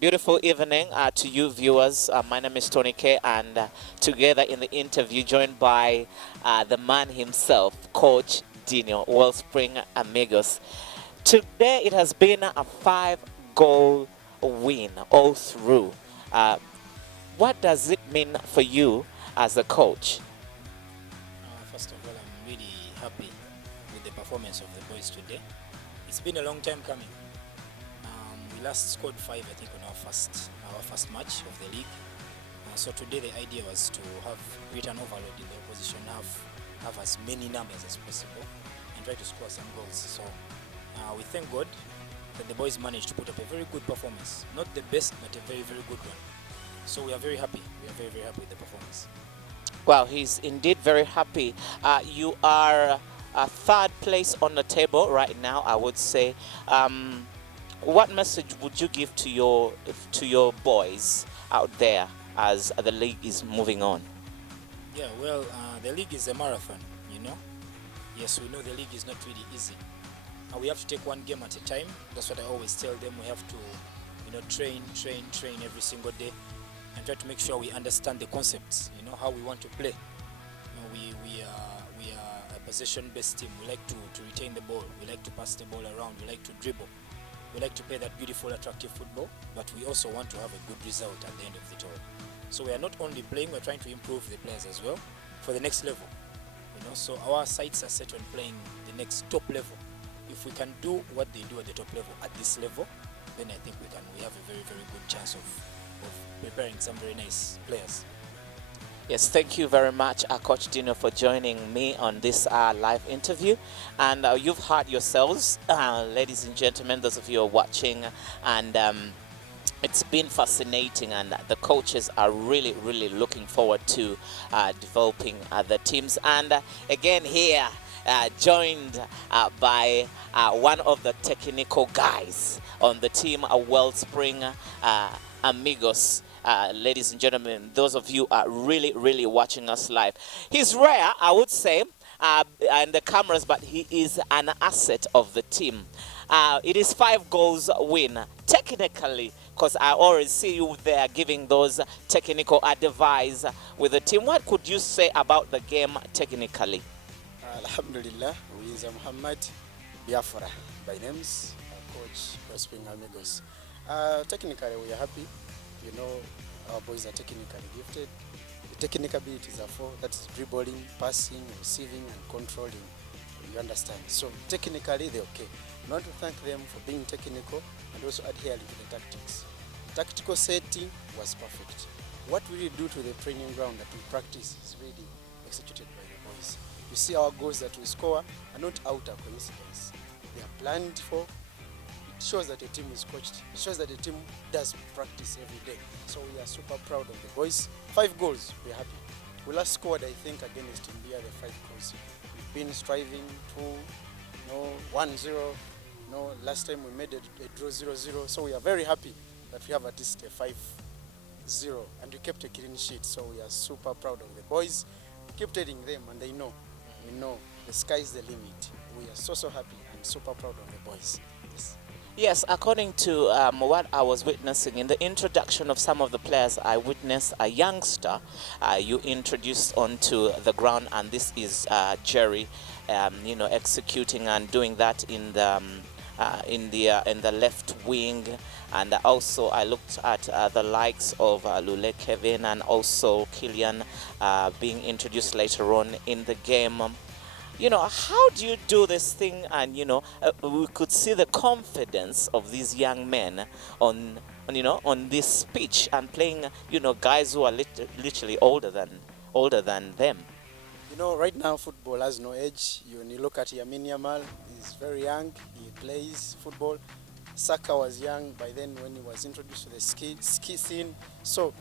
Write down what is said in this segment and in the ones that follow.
Beautiful evening to you viewers. My name is Tony K, and together in the interview, joined by the man himself, Coach Dino, Wellspring Amigos. Today it has been a 5-goal win all through. What does it mean for you as a coach? First of all, I'm really happy with the performance of the boys today. It's been a long time coming. We last scored 5, I think, on our first match of the league. So today the idea was to have create an overload in the opposition, have as many numbers as possible, and try to score some goals. So we thank God that the boys managed to put up a very good performance. Not the best, but a very, very good one. So we are very happy. We are very, very happy with the performance. Well, he's indeed very happy. You are third place on the table right now, I would say. What message would you give to your boys out there as the league is moving on? Yeah, well, the league is a marathon, you know. Yes, we know the league is not really easy. We have to take one game at a time. That's what I always tell them. We have to, train every single day, and try to make sure we understand the concepts. How we want to play. We are a possession-based team. We like to retain the ball. We like to pass the ball around. We like to dribble. We like to play that beautiful, attractive football, but we also want to have a good result at the end of it all. So we are not only playing, we're trying to improve the players as well for the next level. So our sights are set on playing the next top level. If we can do what they do at the top level at this level, then I think we have a very, very good chance of preparing some very nice players. Yes, thank you very much, Coach Dino, for joining me on this live interview. And you've heard yourselves, ladies and gentlemen, those of you who are watching, and it's been fascinating, and the coaches are really, really looking forward to developing the teams. And again here, joined by one of the technical guys on the team, Wellspring Amigos. Ladies and gentlemen, those of you are really, really watching us live. He's rare, I would say, and the cameras, but he is an asset of the team. It is 5 goals win. Technically, because I always see you there giving those technical advice with the team. What could you say about the game technically? Alhamdulillah, we is Muhammad Biafra by names, Coach Wellspring Amigos. Technically, we are happy. Our boys are technically gifted. The technical abilities are 4. That's dribbling, passing, receiving, and controlling. You understand? So technically, they're okay. I want to thank them for being technical and also adhering to the tactics. The tactical setting was perfect. What we really do to the training ground that we practice is really executed by the boys. You see, our goals that we score are not outer coincidence. They are planned for. It shows that the team is coached. It shows that the team does practice every day. So we are super proud of the boys. 5 goals, we're happy. We last scored, I think, against India, the 5 goals. We've been striving to 1-0. Last time we made a draw 0-0. So we are very happy that we have at least a 5-0. And we kept a clean sheet. So we are super proud of the boys. We keep telling them, and they know. We know the sky is the limit. We are so happy and super proud of the boys. Yes, according to what I was witnessing in the introduction of some of the players, I witnessed a youngster you introduced onto the ground, and this is Jerry, executing and doing that in the left wing. And also I looked at the likes of Lule Kevin and also Kylian being introduced later on in the game. How do you do this thing? And we could see the confidence of these young men on this pitch and playing guys who are literally older than them. Right now football has no age. When you look at Yamin Yamal, he's very young. He plays football. Saka was young by then when he was introduced to the ski scene. So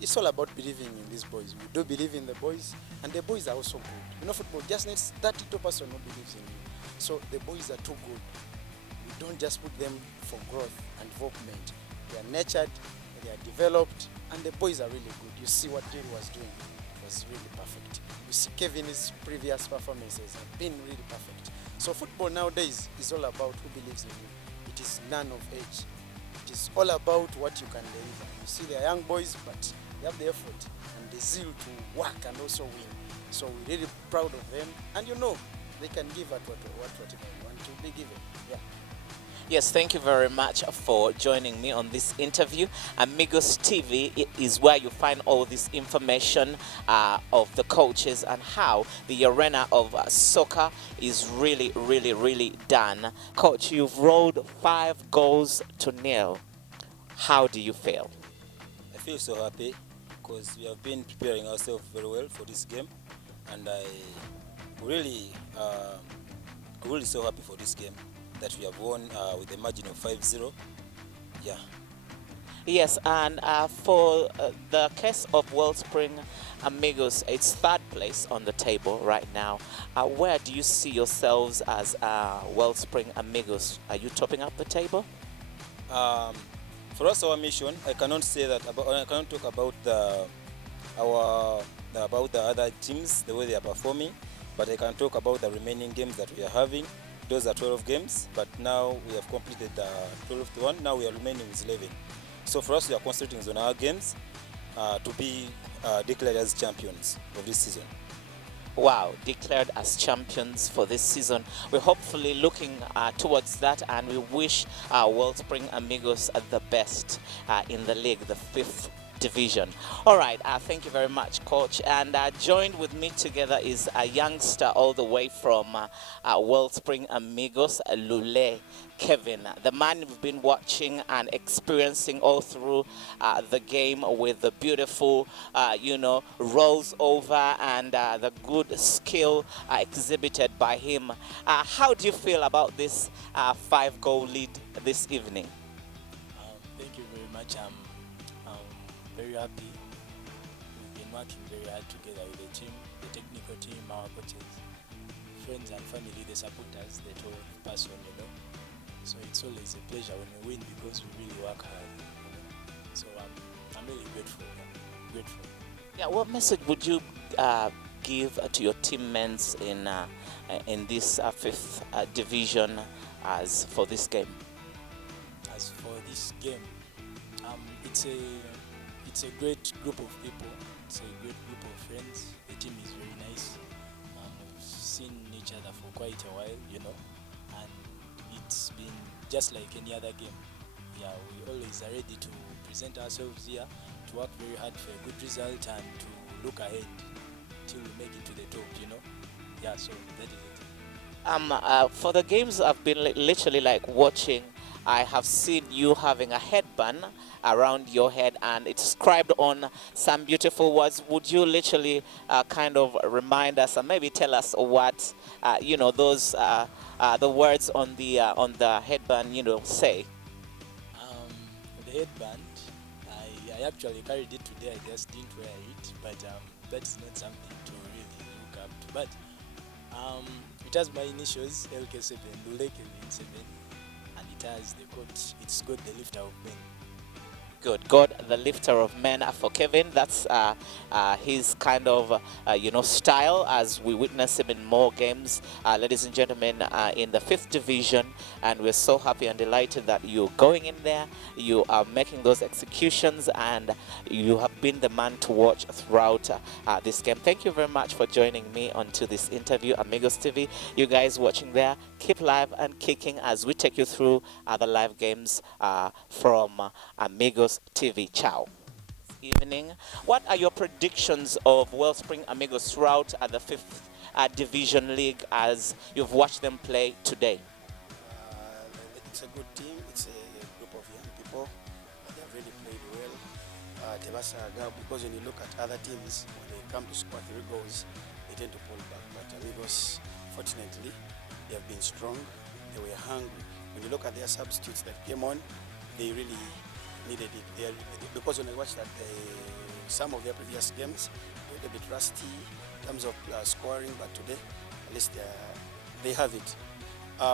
it's all about believing in these boys. We do believe in the boys, and the boys are also good. Football just needs 32% who believes in you. So the boys are too good. We don't just put them for growth and development. They are nurtured, they are developed, and the boys are really good. You see what Jerry was doing. It was really perfect. You see Kevin's previous performances have been really perfect. So football nowadays is all about who believes in you. It is none of age. It is all about what you can deliver. You see, they are young boys, but they have the effort and the zeal to work and also win. So we're really proud of them, and you know, they can give at whatever you want to be given. Yeah. Yes, thank you very much for joining me on this interview. Amigos TV is where you find all this information of the coaches and how the arena of soccer is really done. Coach, you've rolled 5 goals to nil. How do you feel? I feel so happy because we have been preparing ourselves very well for this game, and I really, really so happy for this game that we have won with a margin of 5-0. Yeah. Yes, and for the case of Wellspring Amigos, it's 3rd place on the table right now. Where do you see yourselves as Wellspring Amigos? Are you topping up the table? For us, our mission, I cannot say that about. I cannot talk about about the other teams, the way they are performing, but I can talk about the remaining games that we are having. Those are 12 games, but now we have completed the 12th one. Now we are remaining with 11. So for us, we are concentrating on our games to be declared as champions of this season. Wow, declared as champions for this season. We're hopefully looking towards that, and we wish Wellspring Amigos the best in the league, the 5th division. All right, thank you very much, Coach. And joined with me together is a youngster all the way from Wellspring Amigos, Lule Kevin, the man we've been watching and experiencing all through the game with the beautiful, rolls over and the good skill exhibited by him. How do you feel about this 5-goal lead this evening? Thank you very much. I'm very happy. We've been working very hard together with the team, the technical team, our coaches, friends and family, the supporters, the 12th person, So it's always a pleasure when we win because we really work hard. So I'm really grateful. Grateful. Yeah, what message would you give to your teammates in this 5th division as for this game? As for this game, it's a great group of people. It's a great group of friends. The team is very nice. We've seen each other for quite a while, and it's been just like any other game. Yeah, we always are ready to present ourselves here, to work very hard for a good result and to look ahead till we make it to the top, Yeah, so that is it. For the games I've been literally like watching, I have seen you having a headband around your head and it's scribed on some beautiful words. Would you literally kind of remind us and maybe tell us what those the words on the headband say? The headband, I actually carried it today. I just didn't wear it, but that's not something to really look up to. But it has my initials, LK7, Lule Kevin 7, and it has the quote, "It's God the lifter of men." Good. God, the lifter of men for Kevin. That's his kind of, style as we witness him in more games, ladies and gentlemen, in the 5th division. And we're so happy and delighted that you're going in there. You are making those executions and you have been the man to watch throughout this game. Thank you very much for joining me onto this interview, Amigos TV. You guys watching there, keep live and kicking as we take you through other live games from Amigos TV. Ciao. Evening. What are your predictions of Wellspring Amigos throughout the 5th Division League as you've watched them play today? It's a good team. It's a group of young people. They have really played well. Because when you look at other teams, when they come to score 3 goals, they tend to pull back. But Amigos, fortunately, they have been strong. They were hungry. When you look at their substitutes that came on, they really needed it. Because when I watched some of their previous games, they were a bit rusty in terms of scoring, but today, at least they have it.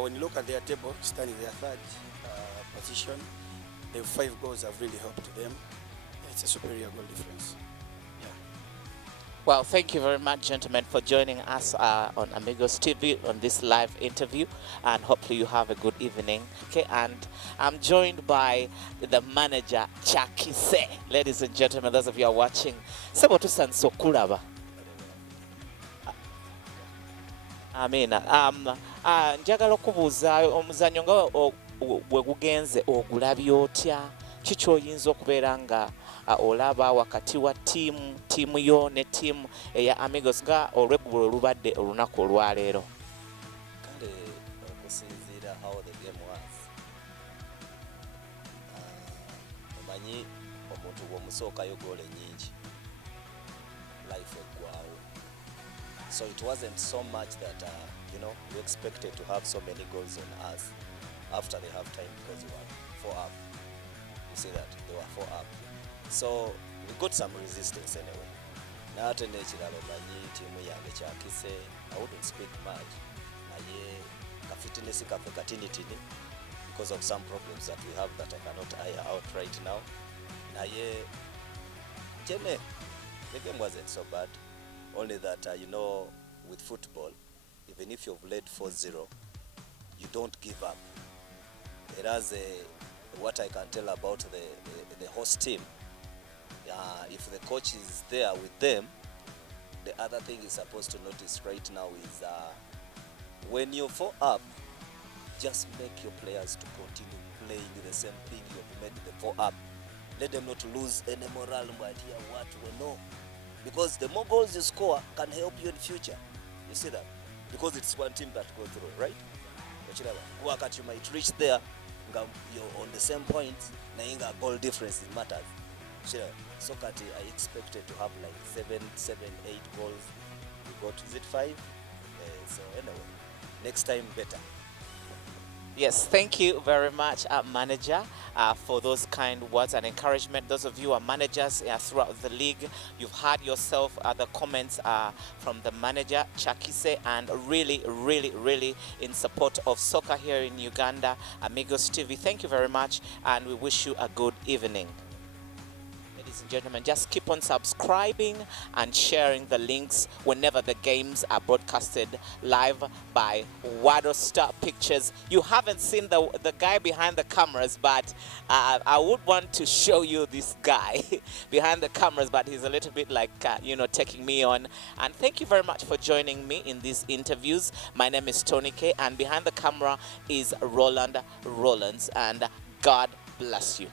When you look at their table, standing their 3rd position, the 5 goals have really helped them. It's a superior goal difference. Yeah. Well, thank you very much, gentlemen, for joining us on Amigos TV on this live interview, and hopefully you have a good evening. Okay, and I'm joined by the manager, Kyakise. Ladies and gentlemen, those of you who are watching, Sebotu Sansokulaba. Amina. Njagala okubuuzaayo omuzannyo nga bwe gugenze ogulabye otya? Ki ky'oyinza okubeera nga olaba wakati wa tiimu yo ne tiimu eya Amigos nga olweggulo olubadde olunaku olwaleero? Kale okusinziira how the game was, omanyi omuntu bw'omusookayo goolo ennyingi life eggwawo. So it wasn't so much that we expected to have so many goals on us after the half time because we were 4 up. You see that they were 4 up. So we got some resistance anyway. Naate n'ekirala omanyi tiimu yange Kyakise, I wouldn't speak much. Naye kafitness kaffe katinitini because of some problems that we have that I cannot air out right now. Naye Jene, the game wasn't so bad. Only that with football, even if you've led 4-0, you don't give up. Whereas what I can tell about the host team, if the coach is there with them, the other thing he's supposed to notice right now is when you're 4 up, just make your players to continue playing the same thing you've made the 4 up. Let them not lose any morale, but here what we know. Because the more goals you score can help you in future. You see that? Because it's one team that goes through, right? You might reach there, you're on the same points, na goal difference it matters. So I expected to have like 7, 8 goals. We got, is it 5? So anyway, next time better. Yes, thank you very much, manager, for those kind words and encouragement. Those of you who are managers throughout the league, you've heard yourself the comments from the manager, Kyakise, and really in support of soccer here in Uganda. Amigos TV, thank you very much, and we wish you a good evening. Ladies and gentlemen, just keep on subscribing and sharing the links whenever the games are broadcasted live by Wado Star Pictures. You haven't seen the guy behind the cameras, but I would want to show you this guy behind the cameras, but he's a little bit like, taking me on. And thank you very much for joining me in these interviews. My name is Tony K, and behind the camera is Roland Rollins, and God bless you.